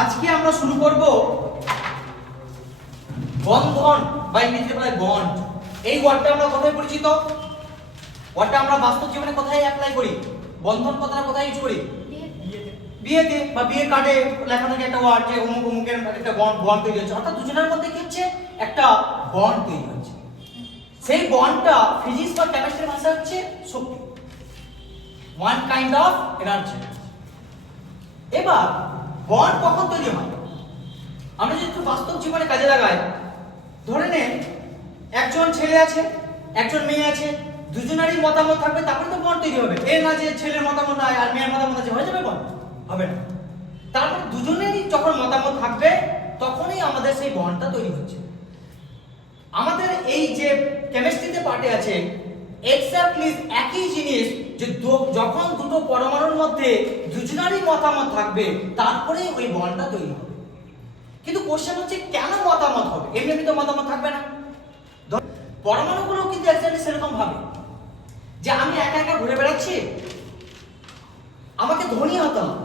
আজকে আমরা শুরু করব বন্ধন বা ইংরেজিতে বলা হয় বন্ড। এই ওয়ার্ডটা আমরা কোথায় পরিচিত? ওয়ার্ডটা আমরা বাস্তব জীবনে কোথায় অ্যাপ্লাই করি? বন্ধন কথাটা কোথায় ইউজ করি? বিয়েতে বা বিয়ে কার্ডে লেখা থাকে একটা ওয়ার্ড যে অমুক অমুকের একটা বন্ড তৈরি হচ্ছে, অর্থাৎ দুজনের মধ্যে কি হচ্ছে? একটা বন্ড তৈরি হচ্ছে। সেই বন্ডটা ফিজিক্স বা কেমিস্ট্রির ভাষা হচ্ছে শক্তি, ওয়ান কাইন্ড অফ এনার্জি। এবার বন্ড কখন তৈরি হয়? আমরা যদি একটু বাস্তব জীবনে কাজে লাগাই, ধরে নেন একজন ছেলে আছে, একজন মেয়ে আছে, দুজনেরই মতামত থাকবে, তারপরে তো বন্ড তৈরি হবে। এর না যে ছেলের মতামত আর মেয়ের মতামত আছে হয়ে যাবে বন্ড? হবে না। তারপর দুজনেরই যখন মতামত থাকবে তখনই আমাদের সেই বন্ডটা তৈরি হচ্ছে। আমাদের এই যে কেমিস্ট্রিতে পার্টে আছে এক্স্যাক্টলি একই জিনিস, যে যখন দুটো পরমাণুর মধ্যে দুজনেরই মতামত থাকবে তারপরে ওই বন্ডটা তৈরি হবে। কিন্তু কোশ্চেন হচ্ছে কেন মতামত হবে? এমনি তো মতামত থাকবে না। পরমাণুগুলো কিন্তু এক্স্যাক্টলি সেরকম ভাবে যে আমি একা একা ঘুরে বেড়াচ্ছি, আমাকে ধনী হতে হবে,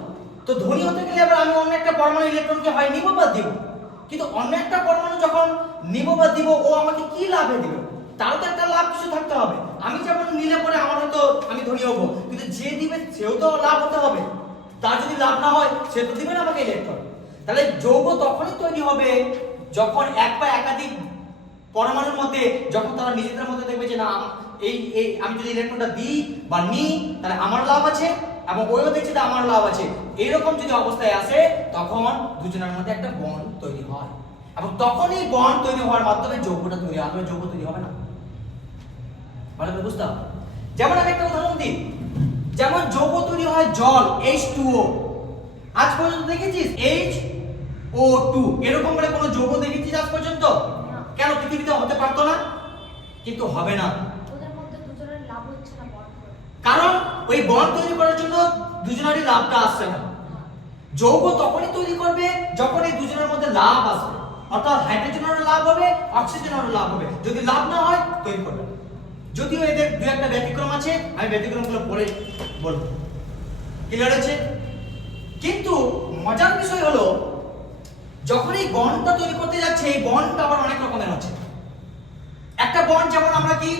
তো ধনী হতে গেলে আবার আমি অন্য একটা পরমাণু ইলেকট্রনকে হয় নিব বা দিব। কিন্তু অন্য একটা পরমাণু যখন নিব বা দিব, ও আমাকে কি লাভে দিবে? তারও তো একটা লাভ কিছু থাকতে হবে। আমি যেমন নিলে পরে আমার হয়তো আমি ধনী হবো, কিন্তু যে দিবে সেও তো লাভ হতে হবে। তার যদি লাভ না হয় সে তো দিবে না আমাকে ইলেকট্রন। তাহলে যৌগ তখনই তৈরি হবে যখন এক বা একাধিক পরমাণুর মধ্যে যখন তারা নিজেদের মধ্যে দেখবে যে না এই আমি যদি ইলেকট্রনটা দিই বা নিই তাহলে আমার লাভ আছে এবং ওইও দেখছে যে আমার লাভ আছে, এইরকম যদি অবস্থায় আসে তখন দুজনের মধ্যে একটা বন্ড তৈরি হয়। এবং তখন এই বন্ড তৈরি হওয়ার মাধ্যমে যৌগটা তৈরি হবে, যৌগ তৈরি হবে না। ভালো করে বুঝতে হবে। যেমন আমি একটা উদাহরণ দিই, যেমন যৌগ তৈরি হয় জল H2O। আজ পর্যন্ত দেখেছিস HO2 এরকম করে কোনো যৌগ দেখেছিস আজ পর্যন্ত? কেন? পৃথিবীতে হতে পারতো না, কিন্তু হবে না। ওদের মধ্যে দুজনের লাভ হচ্ছে না বন্ড করে। কারণ ওই বন্ড তৈরি করার জন্য দুজনেরই লাভটা আসছে না। যৌগ তখনই তৈরি করবে যখন এই দুজনের মধ্যে লাভ আসবে, অর্থাৎ হাইড্রোজেনেরও লাভ হবে, অক্সিজেনেরও লাভ হবে। যদি লাভ না হয় তৈরি করবে না। যদিও এদের দুই একটা ব্যতিক্রম আছে, আমি ব্যতিক্রমগুলো পরে বলবো। ক্লিয়ার আছে? কিন্তু মজার বিষয় হলো যখন এই বন্ডটা তৈরি করতে যাচ্ছে, এই বন্ডটা আবার অনেক রকমের আছে। একটা বন্ড যেমন আমরা কি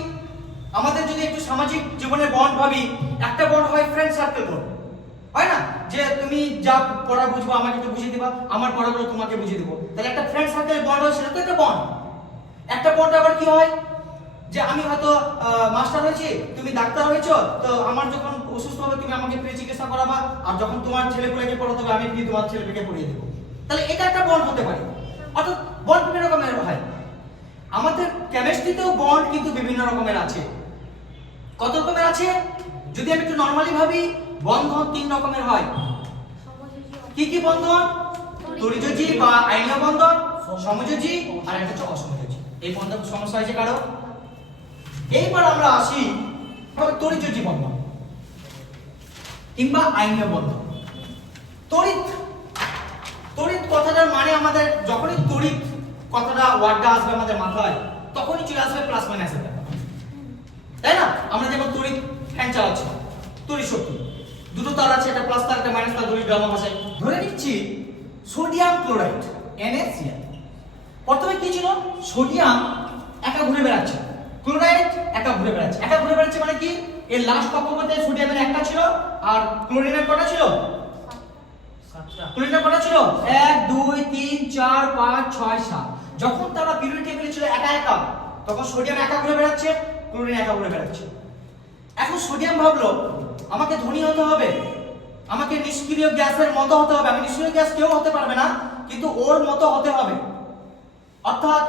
আমাদের যদি একটু সামাজিক জীবনের বন্ড ভাবি, একটা বন্ড হয় ফ্রেন্ড সার্কেল বন্ড, হয় না? যে তুমি যা পড়া বুঝবো আমাকে একটু বুঝিয়ে দিবা, আমার পড়াগুলো তোমাকে বুঝিয়ে দেবো, তাহলে একটা ফ্রেন্ড সার্কেল বন্ড হয়, সেটা তো একটা বন্ড। একটা বন্ড আবার কি হয় যে আমি হয়তো মাস্টার হয়েছি, তুমি ডাক্তার হয়েছো, তো আমার যখন অসুস্থ হবে তুমি আমাকে ফ্রি চিকিৎসা করাবা, আর যখন তোমার ছেলেপুলেকে পড়াতে হবে আমি ফ্রি তোমার ছেলেপুলেকে পড়িয়ে দেবো। তাহলে এটা একটা বন্ড হতে পারে। অর্থাৎ বন্ড বিভিন্ন রকমের হয়। আমাদের কেমিস্ট্রিতেও বন্ড কিন্তু বিভিন্ন রকমের আছে। কত রকমের আছে? যদি আমি একটু নরমালি ভাবি, বন্ধন তিন রকমের হয়। কি কি বন্ধন? তড়িৎযোজী বা আইনীয় বন্ধন, সমযোজী, আর একটা হচ্ছে অসমযোজী। এই বন্ধন সমস্যা হয়েছে কারো? এইবার আমরা আসি তড়িৎযোজী বন্ধন কিংবা আইনীয় বন্ধন। তড়িৎ তড়িৎ কথাটার মানে আমাদের যখনই তড়িৎ কথাটা ওয়ার্ডটা আসবে আমাদের মাথায় তখনই চলে আসবে প্লাস মাইনাসের ব্যাপার, তাই না? আমরা যেমন তড়িৎ ফ্যান চালাচ্ছি, তড়িৎ শক্তি, দুটো তার আছে, একটা প্লাস তার একটা মাইনাস তার, তড়িৎ গ্রাম ভাষায় ধরে নিচ্ছি সোডিয়াম ক্লোরাইড NaCl। প্রথমে কি ছিল? সোডিয়াম একা ঘুরে বেড়াচ্ছে, ক্লোরাইড একা ঘুরে বেড়াচ্ছে। একা ঘুরে বেড়াচ্ছে মানে কি? এর লাস্ট কক্ষপথে সোডিয়ামের একটা ছিল আর ক্লোরিনের কটা ছিল? ক্লোরিনের কটা ছিল? 1 2 3 4 5 6 7। যখন তারা পিরিয়ডিক টেবিলে ছিল একা একা, তখন সোডিয়াম একা ঘুরে বেড়াচ্ছে, ক্লোরিন একা ঘুরে বেড়াচ্ছে। এখন সোডিয়াম ভাবলো আমাকে ধনী হতে হবে, আমাকে নিষ্ক্রিয় গ্যাসের মতো হতে হবে। আমি নিষ্ক্রিয় গ্যাস কেউ হতে পারবে না, কিন্তু ওর মতো হতে হবে, অর্থাৎ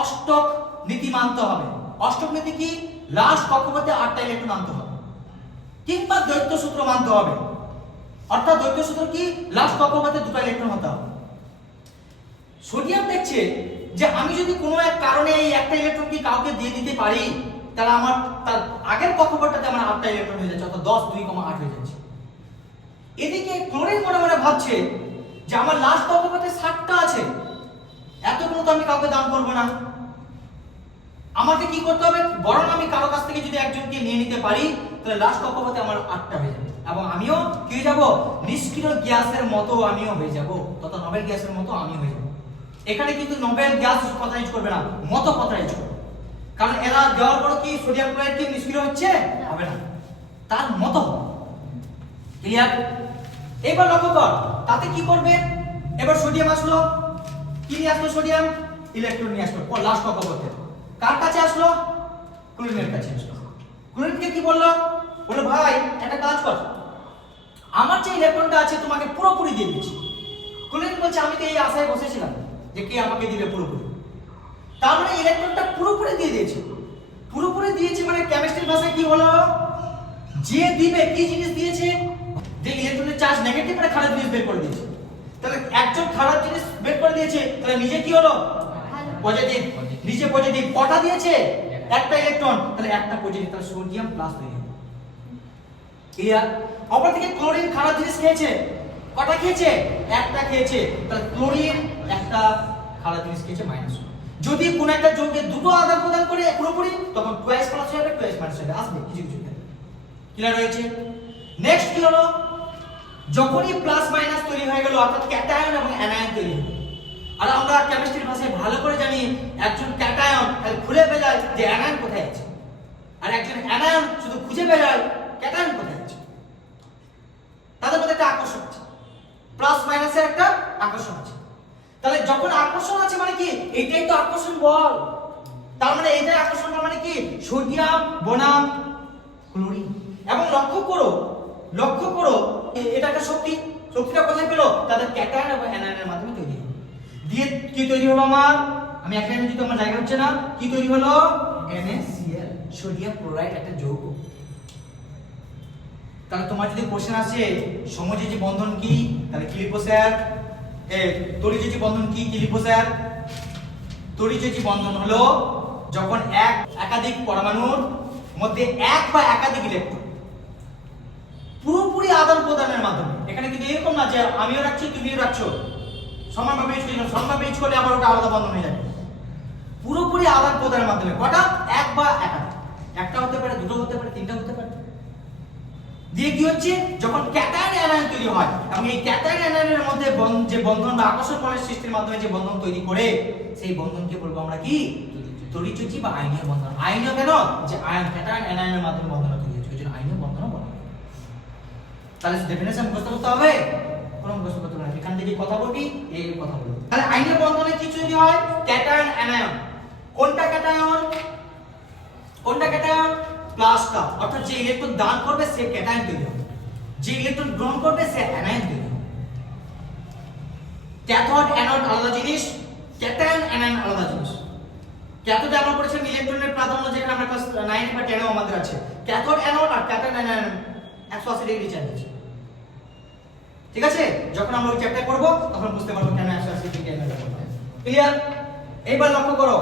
অষ্টক নীতি মানতে হবে। অষ্টক নীতি কি? লাস্ট কক্ষপথে 8টা ইলেকট্রন আনতে হবে, কিংবা দ্বৈত সূত্র মানতে হবে। অর্থাৎ দ্বৈত সূত্র কি? লাস্ট কক্ষপথে 2টা ইলেকট্রন হতে হবে। সোডিয়াম দেখছে যে আমি যদি কোনো এক কারণে এই একটা ইলেকট্রন কি কাউকে দিয়ে দিতে পারি, তাহলে আমার তার আগের কক্ষপথটাতে আমার 8টা ইলেকট্রন হয়ে যাচ্ছে, অর্থাৎ 10 2,8 হয়ে যাচ্ছে। এদিকে ক্লোরিন মনে মনে ভাবছে যে আমার লাস্ট কক্ষপথে 7টা আছে, এতগুলো তো আমি কাউকে দান করব না, আমাকে কি করতে হবে? বরং আমি কারো কাছ থেকে যদি একজনকে নিয়ে নিতে পারি তাহলে লাস্ট কক্ষপথে আমার 8টা হয়ে যাবে। এবং আমিও কি হয়ে যাব, নিষ্ক্রিয় গ্যাসের মতো আমিও হয়ে যাব, তথা নোবেল গ্যাসের মতো আমি হয়ে যাব। এখানে কিন্তু নোবেল গ্যাস কথা ইউজ করবে না, মতো কথা ইউজ করবে, কারণ এরা দেওয়ার পর কি সোডিয়াম ক্লোরাইড কি নিষ্ক্রিয় হচ্ছে, হবে না, তার মতো। ক্লিয়ার? এবার লক্ষ্য কর তাতে কি করবে, এবার সোডিয়াম আসলো, কি নিয়ে আসলো, সোডিয়াম ইলেকট্রন নিয়ে আসলো লাস্ট কক্ষপথে, কার কাছে আসলো, ক্লোরিনের কাছে আসলো। ক্লোরিনকে কি বললো, বলে ভাই একটা কাজ কর, আমার যে ইলেকট্রনটা আছে তোমাকে পুরোপুরি দিয়ে দিচ্ছি। ক্লোরিন বলছে আমি তো এই আশায় বসেছিলাম যে কে আমাকে দিবে পুরোপুরি, তার মানে ইলেকট্রনটা পুরোপুরি দিয়ে দিয়েছে। পুরোপুরি দিয়েছে মানে কেমিস্ট্রির ভাষায় কি হলো, যে দিবে কি জিনিস দিয়েছে, যে ইলেকট্রনের চার্জ নেগেটিভ মানে খারাপ জিনিস বের করে দিয়েছে। তাহলে একজন খারাপ জিনিস বের করে দিয়েছে, তাহলে নিজে কি হলো, পজিটিভ, নিচে পজিটিভ, কটা দিয়েছে, একটা ইলেকট্রন, তাহলে একটা পজিটিভ, তাহলে সোডিয়াম প্লাস হয়ে যাবে। ক্লিয়ার? অপরদিকে ক্লোরিন খারাপ জিনিস খেয়েছে, কটা খেয়েছে, একটা খেয়েছে, তাহলে ক্লোরিন একটা খারাপ জিনিস খেয়েছে, মাইনাস। যদি কোন একটা যৌগে দুটো আদান প্রদান করে পুরোপুরি, তখন টুয়াইস প্লাস হবে, টুয়াইস মাইনাস হবে, আসবে কিছু কিছু। ক্লিয়ার হয়েছে? নেক্সট কি হলো, যখনই প্লাস মাইনাস তৈরি হয়ে গেল, অর্থাৎ ক্যাটায়ন এবং অ্যানায়ন তৈরি হলো। আর আমরা কেমিস্ট্রির ভাষায় ভালো করে জানি, একজন ক্যাটায়ন খুঁজে বেড়ায় যে অ্যানায়ন কোথায় আছে, আর একজন অ্যানায়ন শুধু খুঁজে বেড়ায় ক্যাটায়ন কোথায় আছে। তাদের মধ্যে একটা আকর্ষণ আছে, প্লাস মাইনাসের একটা আকর্ষণ আছে। তাহলে যখন আকর্ষণ আছে মানে কি, এইটাই তো আকর্ষণ বল। তার মানে এইটাই আকর্ষণ বল মানে কি, সোডিয়াম বনাম ক্লোরিন। এবং লক্ষ্য করো এটা একটা শক্তি, শক্তিটা কোথায় পেলো, তাদের ক্যাটায়ন এবং অ্যানায়নের মাধ্যমে তৈরি হলো। দিয়ে কি তৈরি হলো আমার, আমি একটা যদি আমার জায়গা হচ্ছে না, কি তৈরি হলো, NaCl, সোডিয়াম ক্লোরাইড, একটা যৌগ। তাহলে তোমার যদি কোশ্চেন আসে সমযোজী বন্ধন কি, তাহলে কি লিখবো স্যার, তড়িযোজী বন্ধন কি, কি লিখবো স্যার। তড়িযোজী বন্ধন হলো যখন একাধিক পরমাণুর মধ্যে এক বা একাধিক ইলেকট্রন পুরোপুরি আদান প্রদানের মাধ্যমে, এখানে কিন্তু এরকম না যে আমিও রাখছি তুমিও রাখছো, সমানভাবে ইউজ করলে, সমানভাবে ইউজ করলে আবার ওটা আলাদা বন্ধন হয়ে যাবে। পুরোপুরি আদান প্রদানের মাধ্যমে, কটা, এক বা একাধিক, একটা হতে পারে, দুটো হতে পারে, তিনটা হতে পারে। দিয়ে কি হচ্ছে, যখন ক্যাটায়ন অ্যানায়ন তৈরি হয়, এবং এই ক্যাটায়ন অ্যানায়নের মধ্যে যে বন্ধন বা আকর্ষণ বলের সৃষ্টির মাধ্যমে যে বন্ধন তৈরি করে, সেই বন্ধনকে বলবো আমরা কি, তড়িৎচুচি বা আয়নীয় বন্ধন। আয়নীয় কেন, যে আয়ন ক্যাটায়ন অ্যানায়নের মাধ্যমে বন্ধন তৈরি হচ্ছে, ওই জন্য আয়নীয় বন্ধন বলা হয়। তাহলে ডেফিনেশন মুখস্থ করতে হবে, কোনো মুখস্থ করতে হবে না, এখান থেকে কথা বলবি, এই কথা বলবি। তাহলে আয়নীয় বন্ধনে কি তৈরি হয়, ক্যাটায়ন অ্যানায়ন। কোনটা ক্যাটায়ন, কোনটা ক্যাটায়ন, প্লাসটা, অর্থাৎ যে ইলেকট্রন দান করবে সে ক্যাটায়ন তৈরি হবে, যে ইলেকট্রন গ্রহণ করবে সে অ্যানায়ন তৈরি হবে। ক্যাথোড অ্যানোড আলাদা জিনিস, ক্যাটায়ন অ্যানায়ন আলাদা জিনিস। ক্যাথোডে আমরা পড়েছিলাম ইলেকট্রনের প্রাধান্য, যেখানে আমরা ক্লাস 9 বা 10 এ আমাদের আছে ক্যাথোড অ্যানোড আর ক্যাটায়ন অ্যানায়ন 180 ডিগ্রি চেঞ্জ আছে। ঠিক আছে, যখন আমরা ওই চ্যাপ্টার পড়ব তখন বুঝতে পারবো কেন 180 ডিগ্রি চেঞ্জ হয়। ক্লিয়ার? এইবার লক্ষ্য করো,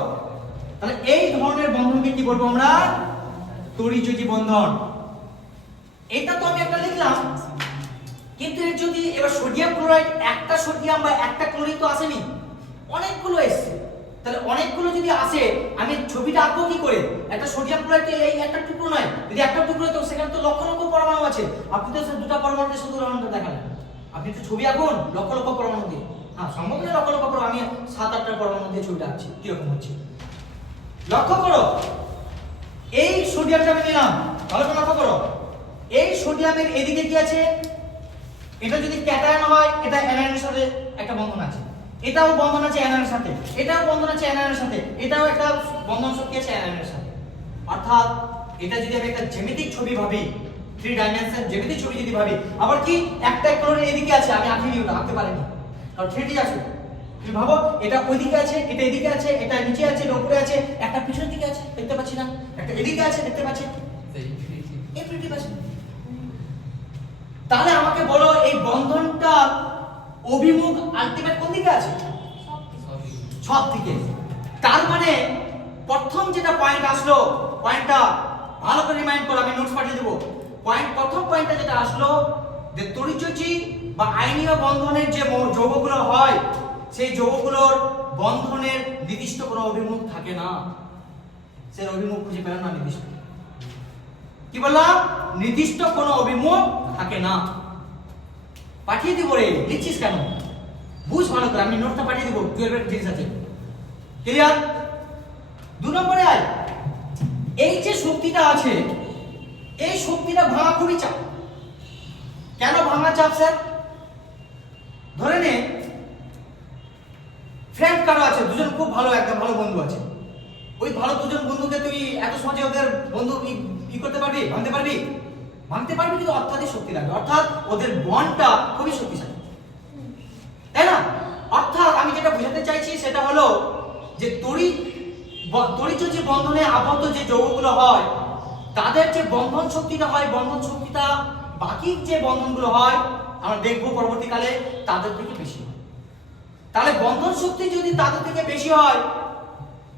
তাহলে এই ধরনের বন্ধনকে কি বলবো আমরা, তড়িৎচুচি বন্ধন। এটা তো আমি একটা লিখলাম, কিন্তু এর যদি এবার সোডিয়াম ক্লোরাইড, একটা সোডিয়াম বা একটা ক্লোরিন তো আসেনি, অনেকগুলো এসেছে। তাহলে অনেকগুলো যদি আসে, আমি ছবিটা আঁকবো কি করে, একটা সোডিয়াম ক্লোরাইড এই একটা টুকরো নয়, যদি একটা টুকরো, তো সেখানে তো লক্ষ লক্ষ পরমাণু আছে। আপনি তো দুটো পরমাণু দিয়ে শুধু উদাহরণটা দেখালেন, আপনি তো ছবি আঁকুন লক্ষ লক্ষ পরমাণু দিয়ে। হ্যাঁ, সম্ভব নয় লক্ষ লক্ষ পরমাণু, আমি 7-8টা পরমাণু দিয়ে ছবিটা আঁকছি, কিরকম হচ্ছে লক্ষ্য করো। এই সোডিয়ামটা আমি নিলাম, ভালো করে লক্ষ্য করো, এই সোডিয়ামের এদিকে কি আছে, এটা যদি ক্যাটায়ন হয়, এটা অ্যানায়নের সাথে একটা বন্ধন আছে, এটাও বন্ধন আছে অ্যানায়নের সাথে, এটাও বন্ধন আছে অ্যানায়নের সাথে, এটাও একটা বন্ধন শক্তি আছে অ্যানায়নের সাথে। অর্থাৎ এটা যদি আমি একটা জ্যামিতিক ছবি ভাবি, 3 ডাইমেনশন জ্যামিতিক ছবি যদি ভাবি, আবার কি একটা ক্লোরিন এদিকে আছে, আমি আঁকিনি, ওটা আঁকতে পারিনি, কারণ 3D আছে। তুমি ভাবো এটা ওইদিকে আছে, এটা এদিকে আছে, এটা নিচে আছে, এটা উপরে আছে, একটা পিছনের দিকে আছে, দেখতে পাচ্ছি না, একটা এদিকে আছে, দেখতে পাচ্ছি, ইনফিনিটি আছে। তাহলে আমাকে বলো এই বন্ধনটা অভিমুখ আলটিমেট কোন দিকে আছে, সব দিকে। তার মানে প্রথম যেটা পয়েন্ট আসলো, পয়েন্টটা ভালো করে রিমাইন্ড করো, আমি নোটস পাঠিয়ে দেবো। প্রথম পয়েন্টটা যেটা আসলো, যে তড়িৎচুচি বা আয়নীয় বন্ধনের যে যৌগগুলো হয়, সেই যৌগগুলোর বন্ধনের নির্দিষ্ট কোনো অভিমুখ থাকে না। সে অভিমুখ খুঁজে পেলাম না, নির্দিষ্ট কি বললাম, নির্দিষ্ট কোনো অভিমুখ থাকে না। পাঠিয়ে দিব রে, লিখছিস কেন? বুঝ ভালো করে, আমি নোটটা পাঠিয়ে দিব, 12 এর জিনিস আছে। ক্লিয়ার? 2 নম্বরে আয়। এই যে শক্তিটা আছে, এই শক্তিটা ভাঙা খুবই চাপ। কেন ভাঙা চাপ স্যার? ধরে নে ফ্রেন্ড কারো আছে, দুজন খুব ভালো, একটা ভালো বন্ধু আছে। ওই ভালো দুজন বন্ধুকে তুই এত সহজে ওদের বন্ধু কি করতে পারবি, ভাঙতে পারবি? ভাঙতে পারবি, কিন্তু অত্যাধিক শক্তি লাগবে, অর্থাৎ ওদের বন্ডটা খুবই শক্তিশালী, তাই না? অর্থাৎ আমি যেটা বোঝাতে চাইছি সেটা হলো যে তড়িৎ যে বন্ধনে আবদ্ধ যে যৌগগুলো হয়, তাদের যে বন্ধন শক্তিটা হয়, বন্ধন শক্তিটা বাকি যে বন্ধনগুলো হয় আমরা দেখবো পরবর্তীকালে তাদের থেকে বেশি হয়। তাহলে বন্ধন শক্তি যদি তাদের থেকে বেশি হয়,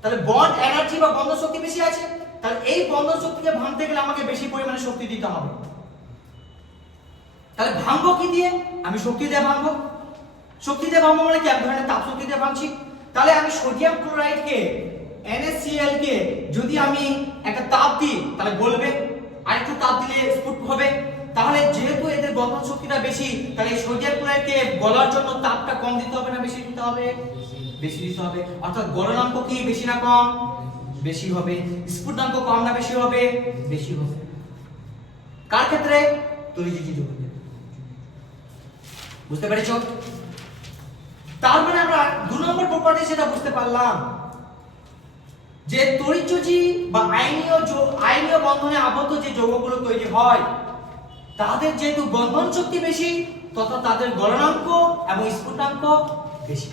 তাহলে বন্ড এনার্জি বা বন্ধন শক্তি বেশি আছে, তাহলে এই বন্ধন শক্তিকে ভাঙতে গেলে আমাকে বেশি পরিমাণে শক্তি দিতে হবে। তাহলে ভাঙবো কি দিয়ে? আমি শক্তি দিয়ে ভাঙবো। শক্তি দিয়ে ভাঙবো মানে কি? এক ধরনের তাপ শক্তি দিয়ে ভাঙছি। তাহলে আমি সোডিয়াম ক্লোরাইডকে, NaCl কে যদি আমি একটা তাপ দিই তাহলে গলবে, আর একটু তাপ দিলে স্ফুট হবে। তাহলে যেহেতু এদের বন্ধন শক্তিটা বেশি, তাহলে এই সোডিয়াম ক্লোরাইডকে গলার জন্য তাপটা কম দিতে হবে না বেশি দিতে হবে? বেশি দিতে হবে। অর্থাৎ গলনাঙ্ক কি বেশি না কম? বেশি হবে। স্ফুটনাঙ্ক কম না বেশি হবে? বেশি হবে। কার ক্ষেত্রে? তড়িৎ যৌগ। বুঝতে পেরেছো? তার মানে আমরা 2 নম্বর প্রপার্টি সেটা বুঝতে পারলাম যে তড়িৎযোজী বা আয়নীয় বন্ধনে আবদ্ধ যে যৌগগুলো তৈরি হয়, তাদের যেহেতু বন্ধন শক্তি বেশি, তথা তাদের গলনাঙ্ক এবং স্ফুটনাঙ্ক বেশি।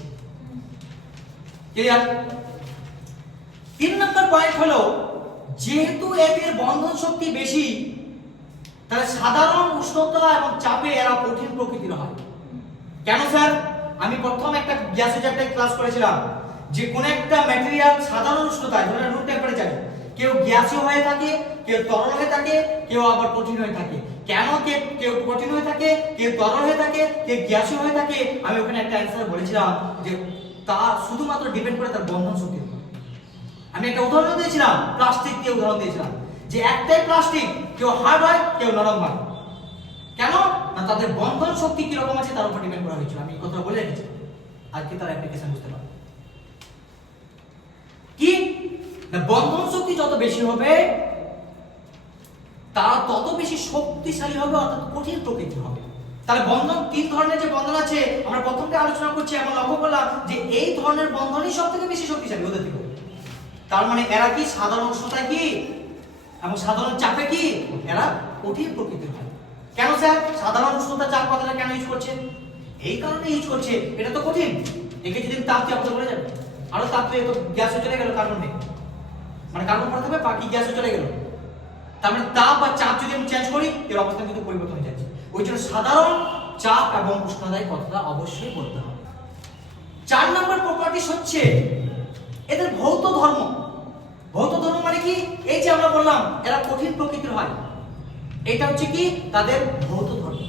ক্লিয়ার? 3 নম্বর পয়েন্ট হলো, যেহেতু এদের বন্ধন শক্তি বেশি, তাহলে সাধারণ উষ্ণতা এবং চাপে এরা কঠিন প্রকৃতির হয়। কেন স্যার? আমি প্রথম একটা গ্যাসের চ্যাপ্টারে ক্লাস করেছিলাম যে কোন একটা ম্যাটেরিয়াল সাধারণ উষ্ণতায়, ধরেন রুম টেম্পারেচারে, কেউ গ্যাসীয় হয়ে থাকে, কেউ তরল হয়ে থাকে, কেউ আবার কঠিন হয়ে থাকে। কেন কেউ কঠিন হয়ে থাকে, কেউ তরল হয়ে থাকে, কেউ গ্যাসীয় হয়ে থাকে? আমি ওখানে একটা অ্যানসার বলেছিলাম যে তা শুধুমাত্র ডিপেন্ড করে তার বন্ধন শক্তির উপর। আমি একটা উদাহরণ দিয়েছিলাম, প্লাস্টিক দিয়ে উদাহরণ দিয়েছিলাম যে একটাই প্লাস্টিক, কেউ হার্ড হয়, কেউ নরম হয়। কেন না? তাদের বন্ধন শক্তি কি রকম আছে তার উপর ডিপেন্ড করা হয়েছিল। আমি এই কথা বলে রেখেছি, আজকে তার অ্যাপ্লিকেশন বুঝতে পারবে কি না। বন্ধন শক্তি যত বেশি হবে, তারা তত বেশি শক্তিশালী হবে, অর্থাৎ কঠিন প্রকৃতির হবে। তাহলে বন্ধন 3 ধরনের যে বন্ধন আছে, আমরা প্রথমটা আলোচনা করছি, এমন লক্ষ্য করলাম যে এই ধরনের বন্ধনই সবথেকে বেশি শক্তিশালী ওদের থেকে। তার মানে এরা কি সাধারণ উষ্ণতায় কি এবং সাধারণ চাপে কি এরা কঠিন প্রকৃতির হয়। কেন স্যার? সাধারণ উষ্ণতা চাপ কথাটা কেন ইউজ করছে? এই কারণে ইউজ করছে, এটা তো কঠিন, একে যদি তাপ দিয়ে আপনি বলে যাবে, আরো তাপ দিয়ে তো গ্যাস চলে গেল, কার্বন নেই, মানে কার্বন পড়তে হবে, বাকি গ্যাসও চলে গেল। তার মানে তাপ বা চাপ যদি আমি চেঞ্জ করি, এর অবস্থান কিন্তু পরিবর্তন হয়ে যাচ্ছে। ওই জন্য সাধারণ চাপ এবং উষ্ণতায় কথাটা অবশ্যই বলতে হবে। 4 নম্বর প্রপার্টি হচ্ছে এদের ভৌত ধর্ম। ভৌত ধর্ম মানে কি? এই যে আমরা বললাম এরা কঠিন প্রকৃতির হয়, এটা হচ্ছে কি তাদের ভৌত ধর্ম।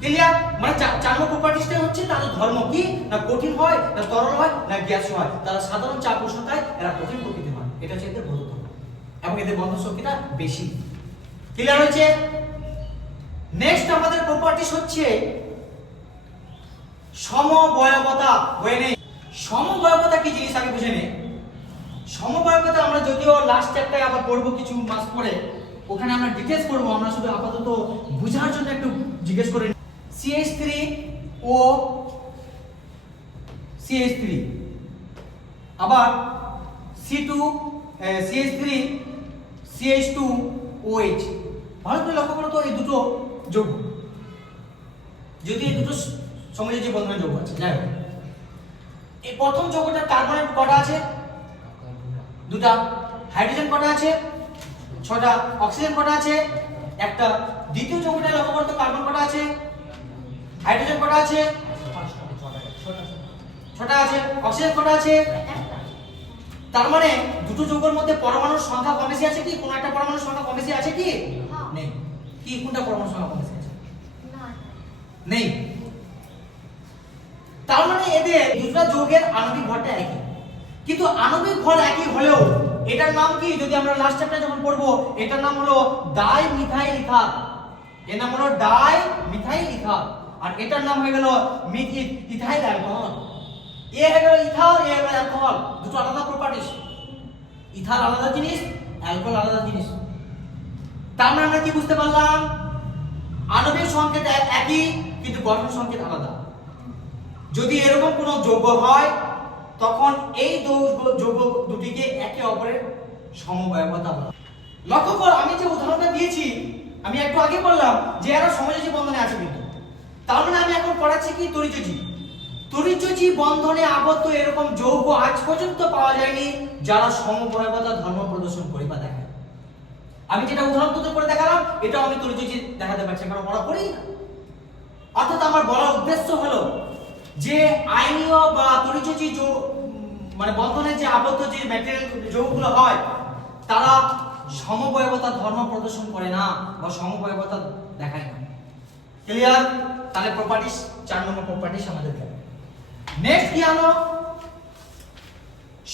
ক্লিয়ার? মানে 4 নম্বর প্রপার্টিটা হচ্ছে তাদের ধর্ম কি না কঠিন হয়, না তরল হয়, না গ্যাস হয়। তারা সাধারণ চাপ উষ্ণতায় এরা কঠিন প্রকৃতির হয়, এটা হচ্ছে এদের ভৌত ধর্ম এবং এদের বন্ধন শক্তিটা বেশি। ক্লিয়ার হয়েছে? নেক্সট আমাদের প্রপার্টি হচ্ছে সমবয়বতা। সমবয়বতা কি জিনিস আগে বুঝে নে। সমবয়বতা আমরা যদিও লাস্ট চ্যাপ্টারে আবার পড়বো কিছু মাস পরে, ওখানে আমরা ডিটেইলস করব। আমরা শুধু আপাতত বোঝার জন্য একটু জিজ্ঞেস করে CH3 ও CH3, আবার C2 CH3 CH2 OH। ভালো করে লক্ষ্য করো তো, এই দুটো যৌগ, যদি এই দুটো সমযোজী বন্ধনের যৌগ আছে। যাই হোক, এই প্রথম যৌগটার কার্বন কটা আছে? 2টা। হাইড্রোজেন কটা আছে? 6টা। অক্সিজেন কটা আছে? 1টা। দ্বিতীয় যৌগটা লক্ষ্য করো তো, কার্বন কটা আছে? হাইড্রোজেন কটা আছে? 6টা আছে। অক্সিজেন কটা আছে? তার মানে দুটো যৌগের মধ্যে পরমাণুর সংখ্যা কম বেশি আছে কি? কোন একটা পরমাণুর সংখ্যা কম বেশি আছে কি? নেই। কি কোনটা পরমাণুর সংখ্যা কম বেশি আছে? নেই। তার মানে এদের দুটো যৌগের আণবিক ভরটা একই, কিন্তু আণবিক ভর একই হলেও এটার নাম কি? যদি আমরা লাস্ট চ্যাপ্টারে যখন পড়বো, এটার নাম হলো ডাইমিথাইল ইথার। এর নাম হলো ডাই মিথাইল ইথার, আর এটার নাম হয়ে গেল ইথাইল অ্যালকোহল। এ হয়ে গেল ইথার, এ হয়ে গেল অ্যালকোহল, দুটো আলাদা প্রপার্টিজ। ইথার আলাদা জিনিস, অ্যালকোহল আলাদা জিনিস। তার মানে আমরা কি বুঝতে পারলাম? আণবিক সংকেত একই কিন্তু গঠন সংকেত আলাদা। যদি এরকম কোনো যৌগ হয় তখন এই যৌগ দুটিকে একে অপরের সমবায়বতা বলা। লক্ষ্য কর, আমি যে উদাহরণটা দিয়েছি আমি একটু আগে বললাম যে এরা সমযোজী বন্ধনে আছে, কিন্তু তার মানে আমি এখন পড়াচ্ছি কি তড়িৎযোজী। তড়িৎযোজী বন্ধনে আবদ্ধ এরকম যৌগ আজ পর্যন্ত পাওয়া যায়নি যারা সমবায়বতা ধর্ম প্রদর্শন করে বা দেখায়। আমি যেটা উদাহরণ তুলে করে দেখালাম এটাও আমি তড়িৎযোজী দেখাতে পারছি, কারণ পড়া করি না। অর্থাৎ আমার বলার উদ্দেশ্য হলো যে আয়নীয় বা তড়িৎযোজী মানে বন্ধনের যে আবদ্ধ যে ম্যাটেরিয়াল যৌগগুলো হয় তারা সমবায়বতা ধর্ম প্রদর্শন করে না বা সমবায়বতা দেখায় না। ক্লিয়ার? তাহলে প্রপার্টিজ 4 নম্বর প্রপার্টিজ আমাদের গেল। নেক্সট কি হলো?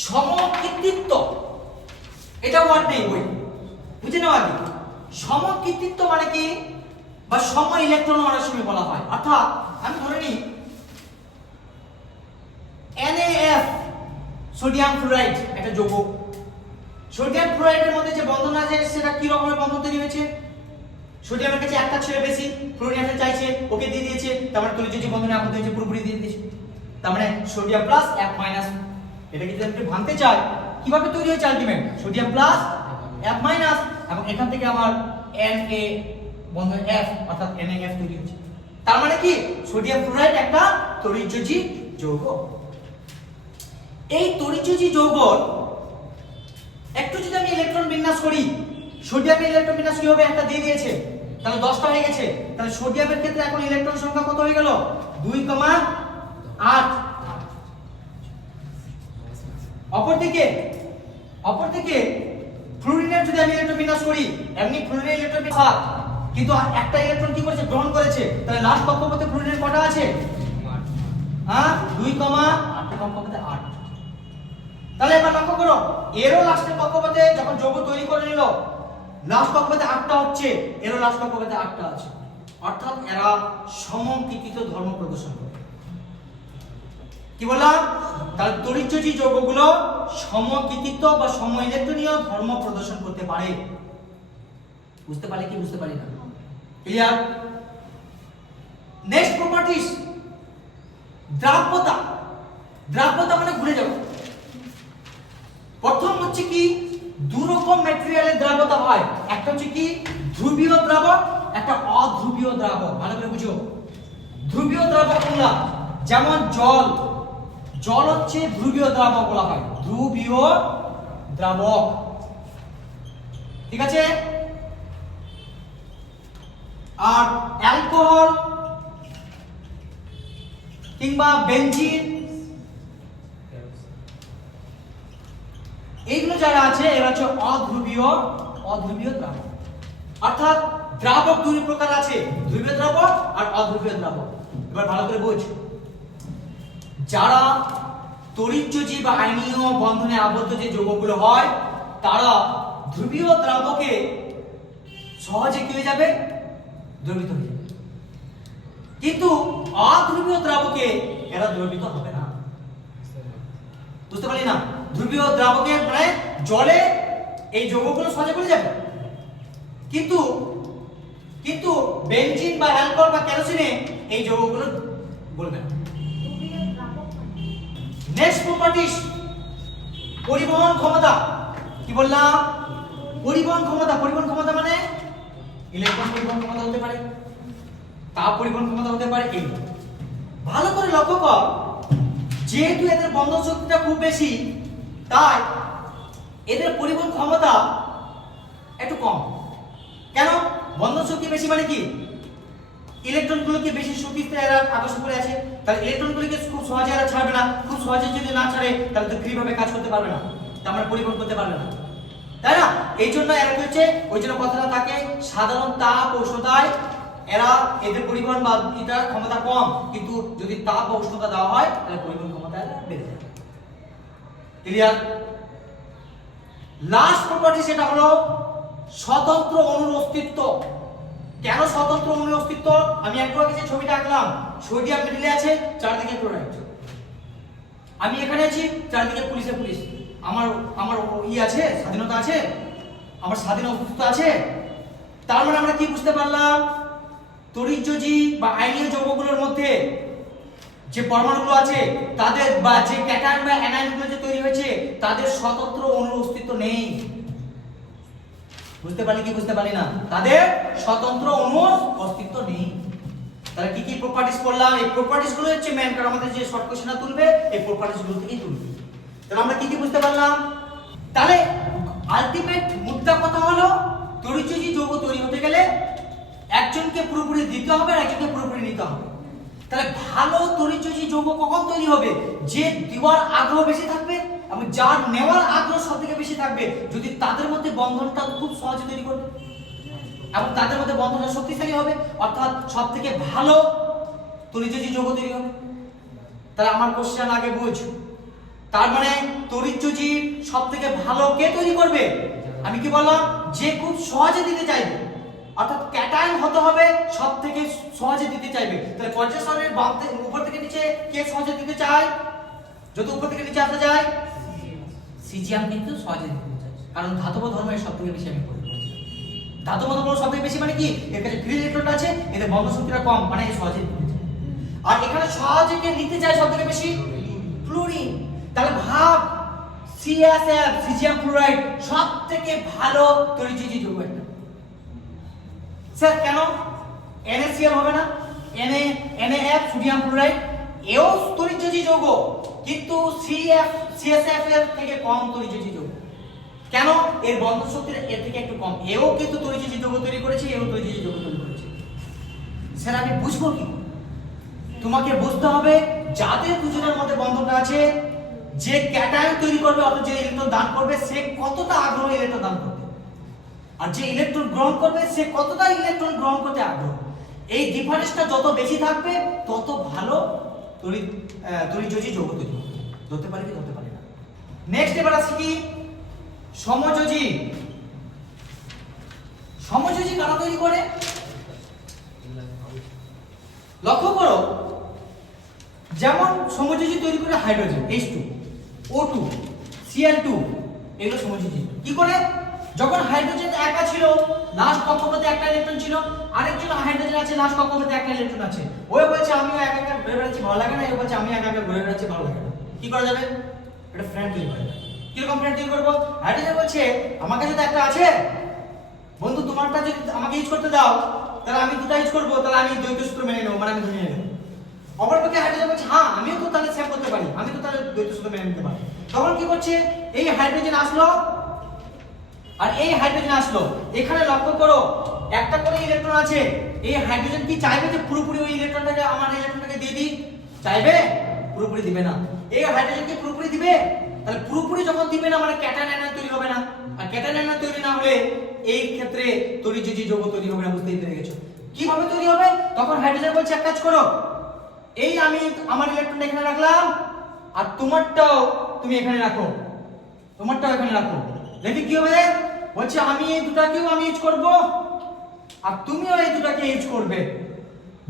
সমকৃতিত্ব। এটা ওয়ার্ড নেই বই, বুঝে নাও আগে। সমকৃতিত্ব মানে কি, বা সম ইলেকট্রন অনেক সময় বলা হয়। অর্থাৎ আমি ধরে নিই NaF সোডিয়াম ফ্লোরাইড একটা যৌগ। সোডিয়াম ফ্লোরাইডের মধ্যে যে বন্ধন আছে সেটা কি রকমের বন্ধন তৈরি হয়েছে? সোডিয়ামের কাছে একটা ছেড়ে বেশি, ফ্লোরিন একটা চাইছে, ওকে দিয়ে দিয়েছে, তার মানে তড়িৎযোজী বন্ধনে আবদ্ধ হয়েছে, পুরোপুরি দিয়ে দিয়েছে। তার মানে সোডিয়াম প্লাস F মাইনাস। এটা যদি আমি ভাঙতে চাই কিভাবে তৈরি হয়েছে ultimate? Sodium plus F minus, এবং এখান থেকে আমার Na বন্ধন F অর্থাৎ NaF তৈরি হচ্ছে। তার মানে কি সোডিয়াম ফ্লোরাইড একটা তড়িৎযোজী যৌগ। এই তড়িৎযোজী যৌগ একটু যদি আমি ইলেকট্রন বিন্যাস করি, সোডিয়ামের ইলেকট্রন বিন্যাস কি হবে? একটা দিয়ে দিয়েছে, তাহলে 10টা হয়ে গেছে। তাহলে সোডিয়ামের ক্ষেত্রে এখন ইলেকট্রন সংখ্যা কত হয়ে গেল? 2,8। অপরদিকে ফ্লোরিনের যদি আমি ইলেকট্রন বিন্যাস করি, এমনি ফ্লোরিনের ইলেকট্রন 7, কিন্তু একটা ইলেকট্রন কি করেছে? গ্রহণ করেছে। তাহলে লাস্ট কক্ষপথে ফ্লোরিনের কটা আছে? 2,8 কক্ষপথে 8। তাহলে এবার লক্ষ্য করো, এরও লাস্টের কক্ষপথে যখন যৌগ তৈরি করে নিল লাস্ট কক্ষপথে 8টা হচ্ছে, এরও লাস্ট কক্ষপথে 8টা আছে। অর্থাৎ এরা সমকৃতিত ধর্ম প্রদর্শন করে। কি বললাম? তাহলে তড়িৎযোজী যৌগগুলো সমকৃতিত্ব বা সম ইলেকট্রনীয় ধর্ম প্রদর্শন করতে পারে। বুঝতে পারলে কি বুঝতে পারি না? ক্লিয়ার? নেক্সট প্রপার্টিজ, দ্রাব্যতা। দ্রাব্যতা মানে ভুলে যাও। প্রথম হচ্ছে কি, দু রকম ম্যাটেরিয়ালের দ্রাব্যতা হয়। একটা হচ্ছে কি ধ্রুবীয় দ্রাবক, একটা অধ্রুবীয় দ্রাবক। ভালো করে বুঝো। ধ্রুবীয় দ্রাবক কোনটা? যেমন জল। জল হচ্ছে ধ্রুবীয় দ্রাবক বলা হয়, ধ্রুবীয় দ্রাবক। ঠিক আছে? আর অ্যালকোহল কিংবা বেনজিন এইগুলো যারা আছে এরা হচ্ছে অধ্রুবীয় দ্রাবক। অর্থাৎ দ্রাবক দুই প্রকার আছে, ধ্রুবীয় দ্রাবক আর অধ্রুবীয় দ্রাবক। এবার ভালো করে বুঝ। যারা তড়িৎযোজী বা আয়নীয় বন্ধনে আবদ্ধ যে যৌগগুলো হয় তারা ধ্রুবীয় দ্রাবকে সহজে কি হয়ে যাবে? দ্রবীভূত হয়ে যাবে। কিন্তু অধ্রুবীয় দ্রাবকে এরা দ্রবীভূত হবে না। বুঝতে পারলি না? ধ্রুবীয় দ্রাবকে মানে জলে এই যৌগগুলো সহজে গলে যাবে, কিন্তু বেনজিন বা অ্যালকোহল বা কেরোসিনে এই যৌগগুলো গলবে না। নেক্সট প্রপার্টিজ, পরিবহন ক্ষমতা। কি বললাম? পরিবহন ক্ষমতা মানে ইলেকট্রন পরিবহন ক্ষমতা হতে পারে, তাপ পরিবহন ক্ষমতা হতে পারে। এই ভালো করে লক্ষ্য কর, যেহেতু এদের বন্ধন শক্তিটা খুব বেশি তাই এদের পরিবহন ক্ষমতা একটু কম। কেন? বন্ধন শক্তি বেশি মানে কি ইলেকট্রনগুলোকে বেশি শক্তিতে এরা আকর্ষণ করে আছে, তাহলে ইলেকট্রনগুলোকে খুব সহজে এরা ছাড়বে না। খুব সহজে যদি না ছাড়ে তাহলে তো ফ্রি ভাবে কাজ করতে পারবে না, তার মানে পরিবহন করতে পারবে না, তাই না? এই জন্য এরা কি হচ্ছে, ওই জন্য কথাটা থাকে সাধারণ তাপ উষ্ণতায় এরা এদের পরিবহন বা এটার ক্ষমতা কম, কিন্তু যদি তাপ বা উষ্ণতা দেওয়া হয় তাহলে পরিবহন ক্ষমতা বেড়ে যায়। ক্লিয়ার? লাস্ট প্রপার্টি সেটা হলো স্বতন্ত্র অণুর অস্তিত্ব। কেন স্বতন্ত্র অণুর অস্তিত্ব? আমি একটু আগে যে ছবিটা আঁকলাম, সোডিয়াম মিডিলে আছে, চারদিকে ক্লোরাইড। আমি এখানে আছি, চারদিকে পুলিশে পুলিশ। আমার আমার আছে, স্বাধীনতা আছে, আমার স্বাধীন অস্তিত্ব আছে। তার মানে আমরা কি বুঝতে পারলাম? তড়িৎযোজী বা আয়নীয় যৌগগুলোর মধ্যে যে পরমাণুগুলো আছে তাদের, বা যে ক্যাটায়ন বা অ্যানায়নগুলো যে তৈরি হয়েছে, তাদের স্বতন্ত্র অণুর অস্তিত্ব নেই। বুঝতে পারলি কি বুঝতে পারলি না? তাদের স্বতন্ত্র অণুর অস্তিত্ব নেই। তাহলে কি কি প্রপার্টিজ পড়লাম? এই প্রপার্টিজ গুলো হচ্ছে মেন, কারণ আমাদের যে শর্ট কোশ্চেনটা তুলবে এই প্রপার্টিজ গুলো থেকেই তুলবে। তাহলে আমরা কি কি বুঝতে পারলাম? তাহলে আলটিমেট মুদ্রা কথা হলো, তড়িৎযোজী যৌগ তৈরি হতে গেলে একজনকে পুরোপুরি দিতে হবে আর একজনকে পুরোপুরি নিতে হবে। তাহলে ভালো তড়িৎযোজী যৌগ কখন তৈরি হবে? যে দেওয়ার আগ্রহ বেশি থাকবে এবং যার নেওয়ার আগ্রহ সবথেকে বেশি থাকবে, যদি তাদের মধ্যে বন্ধনটা খুব সহজে তৈরি করবে এবং তাদের মধ্যে বন্ধনটা শক্তিশালী হবে, অর্থাৎ সবথেকে ভালো তড়িৎযোজী যৌগ তৈরি হবে। তাহলে আমার কোশ্চেন আগে বুঝ। তার মানে তড়িৎযোজী সবথেকে ভালো কে তৈরি করবে? আমি কি বললাম? যে খুব সহজে দিতে চাইবে, অর্থাৎ ক্যাটায়ন হতে হবে সবথেকে সহজে দিতে চাইবে। তাহলে পর্যায় সারণীর উপর থেকে নিচে কে সহজে দিতে চায়? যদি উপর থেকে নিচে আসা যায়, সিজিএম কিন্তু সহজে দিতে চায়, কারণ ধাতব ধর্মের সবথেকে বেশি আমি পড়ি। ধাতব ধর্ম সবথেকে বেশি মানে কি? এর কাছে ফ্রি ইলেকট্রন আছে, এদের বন্ধন শক্তিটা কম, মানে সহজে দিতে চায়। আর এখানে সহজে কে নিতে চায় সবথেকে বেশি? ফ্লুরিন। তাহলে ভাব, সিএসএফ সিজিএম ফ্লোরাইড সবথেকে ভালো তড়িৎযোজী যৌগ একটা। স্যার কেন? NaCl হবে না? NaF সোডিয়াম ক্লোরাইড এও তড়িৎযোজী যৌগ, কিন্তু CSF এর থেকে কম তড়িৎযোজী যৌগ। কেন? এর বন্ধন শক্তি এর থেকে একটু কম। এও কিন্তু তড়িৎযোজী যৌগ তৈরি করেছে, এও তড়িৎযোজী যৌগ তৈরি করেছে। স্যার আমি বুঝবো কি? তোমাকে বুঝতে হবে যাদের দুজনের মধ্যে বন্ধনটা আছে, যে ক্যাটায়ন তৈরি করবে অথবা যে ইলেকট্রন দান করবে সে কতটা আগ্রহী ইলেকট্রন দান করতে, আর যে ইলেকট্রন গ্রহণ করবে সে কতটা ইলেকট্রন গ্রহণ করতে আগ্রহ। এই ডিফারেন্সটা যত বেশি থাকবে তত ভালো তড়িৎযোজী যৌগ তৈরি হবে। ধরতে পারি কি ধরতে পারি না? নেক্সট এবার আসি কি? সমযোজী। সমযোজী কারা তৈরি করে? লক্ষ্য করো, যেমন সমযোজী তৈরি করে হাইড্রোজেন H2, O2, Cl2, এগুলো সমযোজী। কি করে? যখন হাইড্রোজেন একা ছিল, লাস্ট কক্ষপথে একটা ইলেকট্রন ছিল, আরেকজন হাইড্রোজেন আছে, লাস্ট কক্ষপথে একটা ইলেকট্রন আছে। ওই বলছে আমিও একা একা ঘুরে বেড়াচ্ছি ভালো লাগে না, এও বলছে আমি একা একা ঘুরে বেড়াচ্ছি ভালো লাগে না। কি করা যাবে? এটা ফ্রেন্ড তৈরি করা যাবে। কিরকম ফ্রেন্ড তৈরি করবো? হাইড্রোজেন বলছে আমার কাছে তো একটা আছে, বন্ধু তোমারটা যদি আমাকে ইউজ করতে দাও তাহলে আমি দুটো ইউজ করবো, তাহলে আমি দ্বৈত সূত্র মেনে নেবো, মানে আমি ধরে নেবো। অপরপক্ষে হাইড্রোজেন বলছে হ্যাঁ আমিও তো তাহলে সেভ করতে পারি, আমি তো তাহলে দ্বৈত সূত্র মেনে নিতে পারি। তখন কি করছে? এই হাইড্রোজেন আসলো আর এই হাইড্রোজেন আসলো, এখানে লক্ষ্য করো একটা করে ইলেকট্রন আছে। এই হাইড্রোজেন কি চাইবে যে পুরোপুরি ওই ইলেকট্রনটাকে আমার ইলেকট্রনটাকে দিয়ে দিই? চাইবে? পুরোপুরি দিবে না। এই হাইড্রোজেন কি পুরোপুরি দিবে? তাহলে পুরোপুরি যখন দিবে না মানে ক্যাটায়ন অ্যানায়ন তৈরি হবে না, আর ক্যাটায়ন অ্যানায়ন তৈরি না হলে এই ক্ষেত্রে তড়িৎযোজী যৌগ তৈরি হবে না। বুঝতেই পেরে গেছো কিভাবে তৈরি হবে? তখন হাইড্রোজেন বলছে এক কাজ করো, এই আমি আমার ইলেকট্রন এখানে রাখলাম আর তোমারটাও তুমি এখানে রাখো, তোমারটাও এখানে রাখো। দেখি কি হবে? বলছে আমি এই দুটাকেও আমি ইউজ করব আর তুমিও এই দুটাকে ইউজ করবে,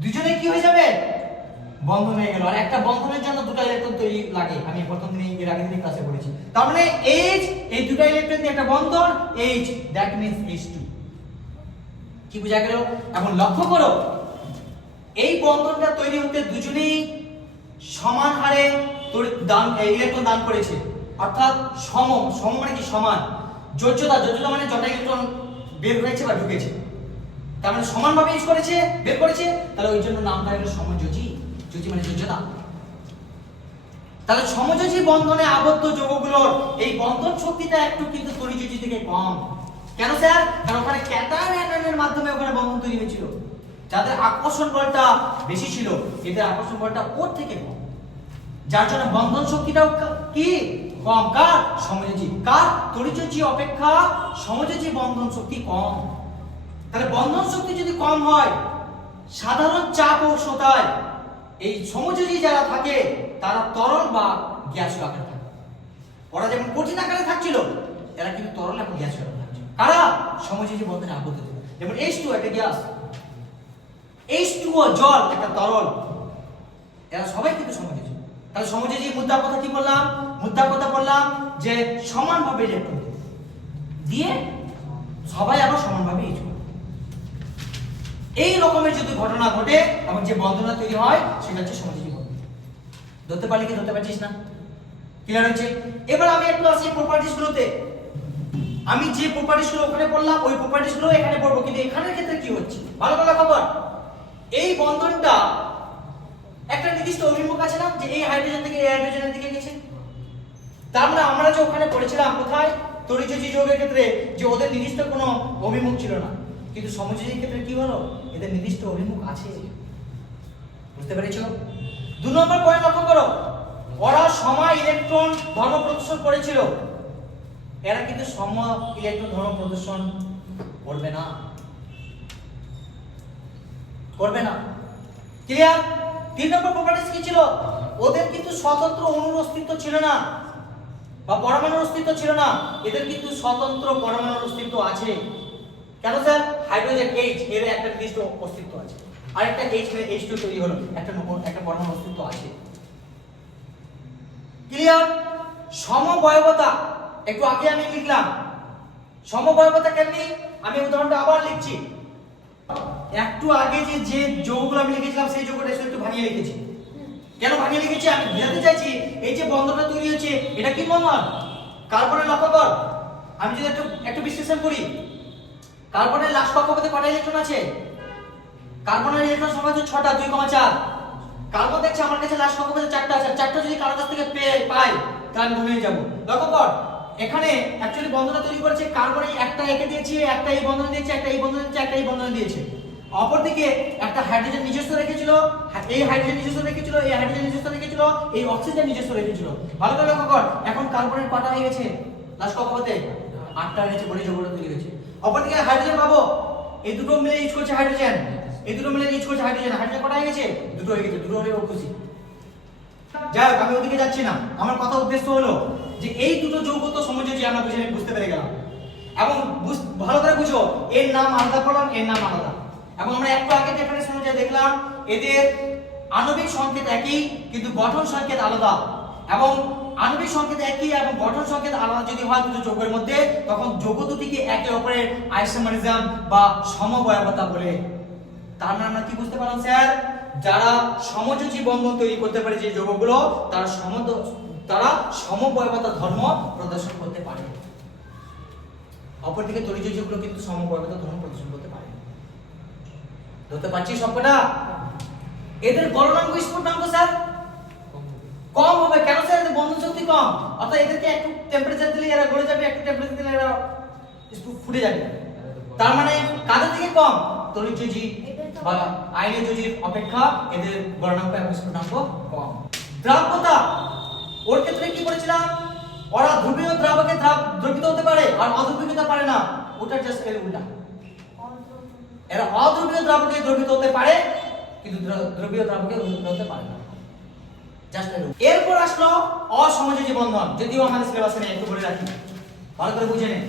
দুজনে কি হয়ে যাবে? বন্ধন হয়ে গেল। আর একটা বন্ধনের জন্য দুটো ইলেকট্রন তৈরি লাগে, আমি প্রথম দিনে এর আগের দিনে ক্লাসে পড়েছি। তার মানে H, এই দুটো ইলেকট্রন দিয়ে একটা বন্ধন H, দ্যাট মিন্স H2। কি বোঝা গেল? এখন লক্ষ্য করো, এই বন্ধনটা তৈরি হতে দুজনেই সমান হারে ইলেকট্রন দান করেছে, অর্থাৎ সম মানে কি? সমান। যোজ্যতা মানে যত ইলেকট্রন বের হয়েছে বা ঢুকেছে, তার মানে সমানভাবে ইউজ করেছে, বের করেছে, তাহলে ওই জন্য নামটা হলো সমযোজী। যোজী মানে যোজ্যতা। তাহলে সমযোজী বন্ধনে আবদ্ধ যৌগগুলোর এই বন্ধন শক্তিটা একটু কিন্তু তড়িৎযোজী থেকে কম। কেন স্যার? কারণ ওখানে ক্যাটায়ন অ্যানায়নের মাধ্যমে ওখানে বন্ধন তৈরি হয়েছিল, যাদের আকর্ষণ বলটা বেশি ছিল, এদের আকর্ষণ বলটা ওর থেকে কম, যার জন্য বন্ধন শক্তিটাও কি কম। কার? সমযোজী। কার? তড়িৎযোজী অপেক্ষা সমযোজী বন্ধন শক্তি কম। তাহলে বন্ধন শক্তি যদি কম হয়, সাধারণ চাপ ও উষ্ণতায় এই সমযোজী যারা থাকে তারা তরল বা গ্যাসীয় আকারে থাকে। ওরা যেমন কঠিন আকারে থাকছিল, এরা কিন্তু তরল এবং গ্যাসীয় আকারে থাকছে। কারা? সমযোজী বন্ধনে আবদ্ধ ছিল। যেমন H2 একটা গ্যাস, H2O জল একটা তরল, এরা সবাই কিন্তু সমযোজী। তাহলে সমযোজী মুদ্রা কথা কি বললাম? মুদ্রা কথা বললাম যে সমানভাবে ইলেকট্রন দিয়ে সবাই আবার সমানভাবে ইউজ করে। এই রকমের যদি ঘটনা ঘটে এবং যে বন্ধনটা তৈরি হয় সেটা হচ্ছে সমযোজী বন্ধন। ধরতে পারলি কি ধরতে পারছিস না? ক্লিয়ার হচ্ছে? এবার আমি একটু আসি প্রপার্টিজ গুলোতে। আমি যে প্রপার্টিজ গুলো ওখানে বললাম ওই প্রপার্টিজ গুলো এখানে পড়বো, কিন্তু এখানের ক্ষেত্রে কি হচ্ছে ভালো করে খবর। এই বন্ধনটা একটা নির্দিষ্ট অভিমুখ আছে না, যে এই হাইড্রোজেন থেকে এই হাইড্রোজেনের দিকে গেছে। তার মানে আমরা যে ওখানে পড়েছিলাম কোথায় তড়িৎযোজী যৌগের ক্ষেত্রে যে ওদের নির্দিষ্ট কোনো অভিমুখ ছিল না, কিন্তু সমযোজীর ক্ষেত্রে কি হলো, এদের নির্দিষ্ট অভিমুখ আছে। বুঝতে পেরেছো? 2 নম্বর পয়েন্ট লক্ষ্য করো, ওরা সম ইলেকট্রন ধর্ম প্রদর্শন করেছিল, এরা কিন্তু সম ইলেকট্রন ধর্ম প্রদর্শন করবে না, করবে না। ক্লিয়ার? 3 নম্বর প্রপার্টিজ কি ছিল, ওদের কিন্তু স্বতন্ত্র অণুর অস্তিত্ব ছিল না বা পরমাণুর অস্তিত্ব ছিল না, এদের কিন্তু স্বতন্ত্র পরমাণুর অস্তিত্ব আছে। কেন স্যার? হাইড্রোজেন H এর একটা নির্দিষ্ট অস্তিত্ব আছে, আর একটা H এর H2 তৈরি হলো, একটা পরমাণুর অস্তিত্ব আছে। ক্লিয়ার? সমবয়বতা একটু আগে আমি লিখলাম, সমবয়বতা কেমনি আমি উদাহরণটা আবার লিখছি। একটু আগে যে যৌগগুলো আমি লিখেছিলাম সেই যৌগটা একটু ভাঙিয়ে লিখেছি। কেন ভাঙিয়ে লিখেছি? আমি বোঝাতে চাইছি এই যে বন্ধনটা তৈরি হয়েছে এটা কি বন্ধন? কার্বনের লক্ষ্য কর, আমি যদি একটু বিশ্লেষণ করি, কার্বনের লাস্ট কক্ষপথে কয়টা ইলেকট্রন আছে? কার্বনের ইলেকট্রন সংখ্যা হচ্ছে 6টা, 2,4। কার্বন দেখছে আমার কাছে লাস্ট কক্ষপথে 4টা আছে, 4টা যদি কারো কাছ থেকে পাই তাহলে ঘুমিয়ে যাব। লক্ষ্য কর এখানে অ্যাকচুয়ালি বন্ধনটা তৈরি করেছে কার্বনে, একটা একে দিয়েছে, একটা এই বন্ধন দিয়েছে, একটা এই বন্ধন দিয়েছে, একটা এই বন্ধন দিয়েছে। অপরদিকে একটা হাইড্রোজেন নিজস্ব রেখেছিল, এই হাইড্রোজেন নিজস্ব রেখেছিল, এই হাইড্রোজেন নিজস্ব রেখেছিল, এই অক্সিজেন নিজস্ব রেখেছিল। ভালো করে লক্ষ্য কর, এখন কার্বনের কটা হয়ে গেছে লাস্ট কক্ষপথে? 8টা হয়ে গেছে, বলে যৌগটা তৈরি হয়েছে। অপরদিকে হাইড্রোজেন ভাবো, এই দুটো মিলে ইউজ করছে হাইড্রোজেন, এই দুটো মিলে ইউজ করছে হাইড্রোজেন, হাইড্রোজেন কটা হয়ে গেছে? 2টো হয়ে গেছে, 2টো হলে ও খুশি। যাই হোক আমি ওদিকে যাচ্ছি না, আমার কথা উদ্দেশ্য হলো যে এই দুটো যৌগ তো সমযোজী, আমরা বুঝতে পেরে গেলাম। এবং ভালো করে বুঝো, এর নাম আলাদা করলাম, এর নাম আলাদা। এবং আমরা একটু আগে ডেফিনেশন অনুযায়ী দেখলাম এদের আণবিক সংকেত একই কিন্তু গঠন সংকেত আলাদা, এবং আণবিক সংকেত একই এবং গঠন সংকেত আলাদা যদি হয় দুটো যৌগের মধ্যে, তখন যৌগ দুটিকে একে অপরের আইসোমারিজম বা সমবয়বতা বলে। তার মানে আমরা কি বুঝতে পারলাম স্যার? যারা সমযোজী বন্ধন তৈরি করতে পারে যে যৌগগুলো, তারা সমবয়বতা ধর্ম প্রদর্শন করতে পারে। অপরদিকে তড়িৎযোজীগুলো কিন্তু সমবয়বতা ধর্ম প্রদর্শন করতে পারে। ধরতে পারছি সবকটা? এদের গলনাঙ্ক স্ফুটনাঙ্ক স্যার কম হবে। কেন স্যার? এদের বন্ধন শক্তি কম, অর্থাৎ এদেরকে একটু টেম্পারেচার দিলে এরা গলে যাবে, একটু টেম্পারেচার দিলে এরা ফুটে যাবে। তার মানে কাদের থেকে কম? তড়িৎযোজী বা আয়নীয়যোজীর অপেক্ষা এদের গলনাঙ্ক এবং স্ফুটনাঙ্ক কম। দ্রাব্যতা, ওর ক্ষেত্রে কি বলেছিলাম? ওরা ধ্রুবীয় দ্রাবকে দ্রবীভূত হতে পারে আর অদ্রবীভূত হতে পারে না, ওটা জাস্ট এর উল্টা। এরা অদ্রবীয় দ্রাবকে দ্রবীভূত হতে পারে কিন্তু দ্রবীয় দ্রাবকে দ্রবীভূত হতে পারে না, জাস্ট এরপর আসলো অসমযোজী বন্ধন, যদিও আমাদের সিলেবাসে নেই, একটু বলে রাখি, ভালো করে বুঝে নেন।